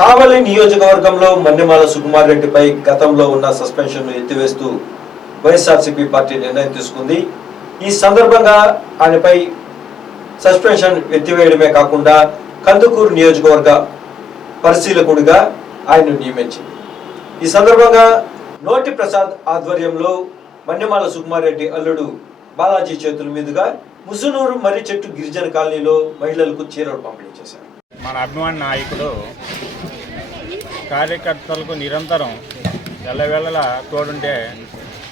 కావలి నియోజకవర్గంలో మన్నెమాల సుకుమార్ రెడ్డిపై గతంలో ఉన్న సస్పెన్షన్ను ఎత్తివేస్తూ వైఎస్ఆర్సీపీ పార్టీ నిర్ణయం తీసుకుంది. ఈ సందర్భంగా ఆయనపై సస్పెన్షన్ ఎత్తివేయడమే కాకుండా కందుకూరు నియోజకవర్గ పరిశీలకుడిగా ఆయన్ను నియమించింది. ఈ సందర్భంగా నోటి ప్రసాద్ ఆధ్వర్యంలో మన్నెమాల సుకుమార్ రెడ్డి అల్లుడు బాలాజీ చేతుల మీదుగా ముసునూరు మర్రి చెట్టు గిరిజన కాలనీలో మహిళలకు చీరలు పంపిణీ చేశారు. మన అభిమాన నాయకుడు కార్యకర్తలకు నిరంతరం ఎల్లవేళలా తోడుండే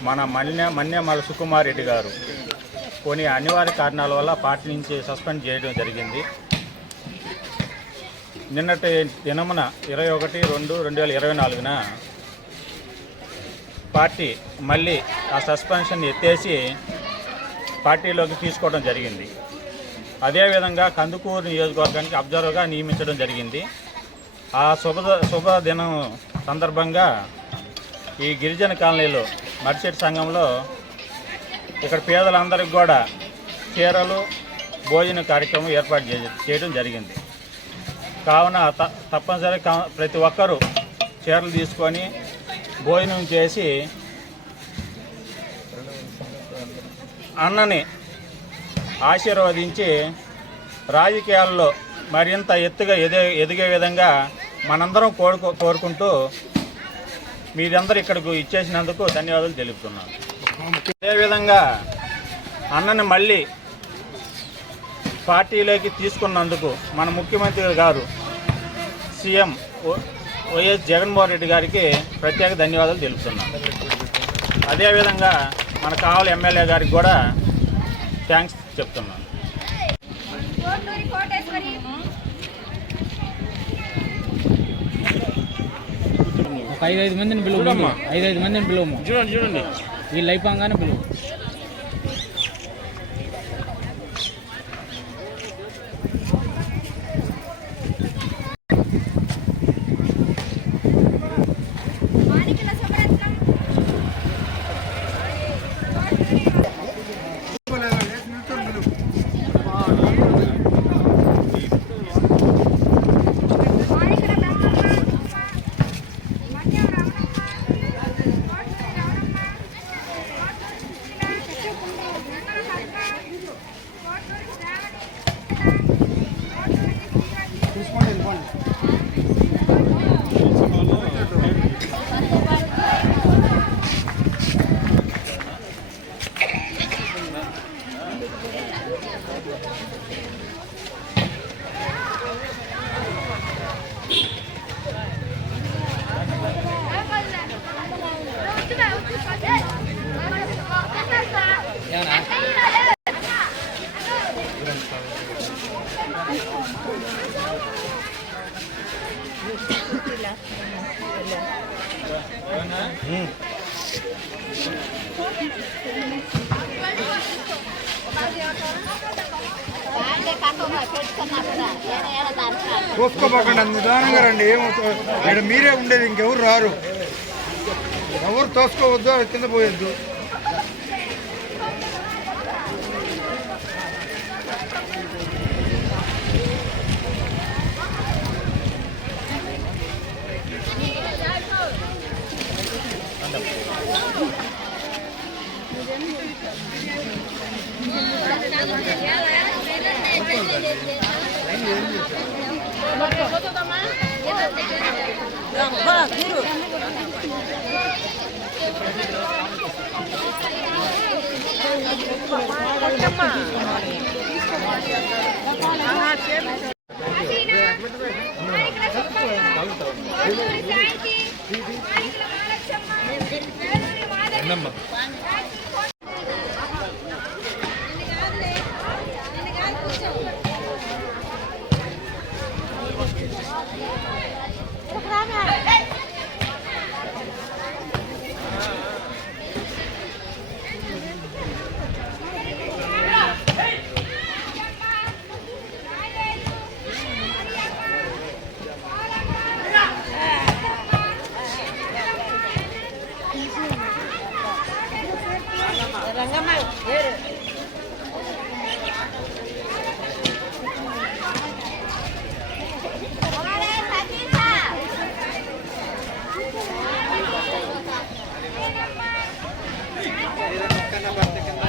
మన మన్నెమాల సుకుమార్ రెడ్డి గారు కొన్ని అనివార్య కారణాల వల్ల పార్టీ నుంచి సస్పెండ్ చేయడం జరిగింది. నిన్నటి దినమున 21/2/2024 పార్టీ మళ్ళీ ఆ సస్పెన్షన్ ఎత్తేసి పార్టీలోకి తీసుకోవడం జరిగింది. అదేవిధంగా కందుకూరు నియోజకవర్గానికి అబ్జర్వర్గా నియమించడం జరిగింది. ఆ శుభ దినం సందర్భంగా ఈ గిరిజన కాలనీలో మర్రిచెట్టు సంఘంలో ఇక్కడ పేదలందరికీ కూడా చీరలు భోజన కార్యక్రమం ఏర్పాటు చేయడం జరిగింది. కావున తప్పనిసరిగా ప్రతి ఒక్కరూ చీరలు తీసుకొని భోజనం చేసి అన్నని ఆశీర్వదించి రాజకీయాల్లో మరింత ఎత్తుగా ఎదిగే విధంగా మనందరం కోరుకుంటూ మీరందరూ ఇక్కడికి ఇచ్చేసినందుకు ధన్యవాదాలు తెలుపుతున్నాను. అదేవిధంగా అన్నని మళ్ళీ పార్టీలోకి తీసుకున్నందుకు మన ముఖ్యమంత్రి గారు సీఎం వైఎస్ జగన్మోహన్ రెడ్డి గారికి ప్రత్యేక ధన్యవాదాలు తెలుపుతున్నాను. అదేవిధంగా మన కావలి ఎమ్మెల్యే గారికి కూడా థ్యాంక్స్ చెప్తున్నాను. ఒక 5 మందిని పిలువు, 5 మందిని పిలువము. చూడండి వీళ్ళు అయిపోగానే పిలువు. చూసుకోపోకండి, నిదానంగా రండి. ఏమవుతుంది, మీరే ఉండేది, ఇంకెవరు రారు. ఎవరు తోసుకోవద్దు, కింద పోయొద్దు. కన్నా భర్త కింద